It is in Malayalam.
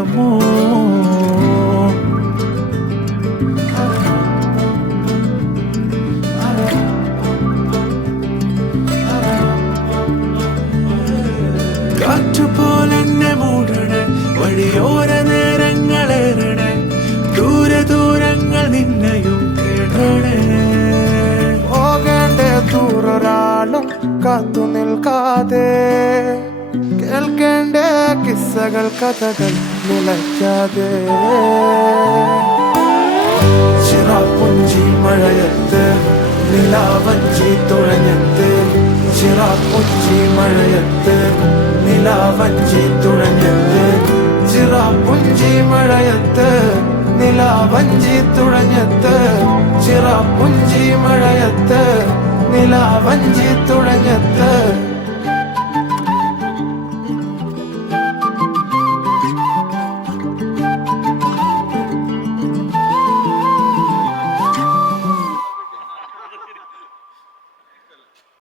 വേണമോ? കാറ്റുപോലെന്നെ മൂടണേ, വഴിയോര നേരങ്ങളേറണേ, ദൂരെ ദൂരങ്ങൾ നിന്നെയും കേടണേ. പോകേണ്ട ദൂരൊരാളും കാത്തു നിൽക്കാതെ, കേൾക്കേണ്ട കിസ്സകൾ കഥകൾ നിലയ്ക്കാതെ. ചിറാപ്പുഞ്ചി മഴയത്ത് നിലാവഞ്ചി തുഴഞ്ഞത്ത്, ചിറാപ്പുഞ്ചി മഴയത്ത് നിലാവഞ്ചി തുഴഞ്ഞത്ത്, ചിറാപ്പുഞ്ചി മഴയത്ത് നിലാവഞ്ചി തുഴഞ്ഞത്ത്, ചിറാപ്പുഞ്ചി മഴയത്ത് നിലാവഞ്ചി തുഴഞ്ഞത്ത്.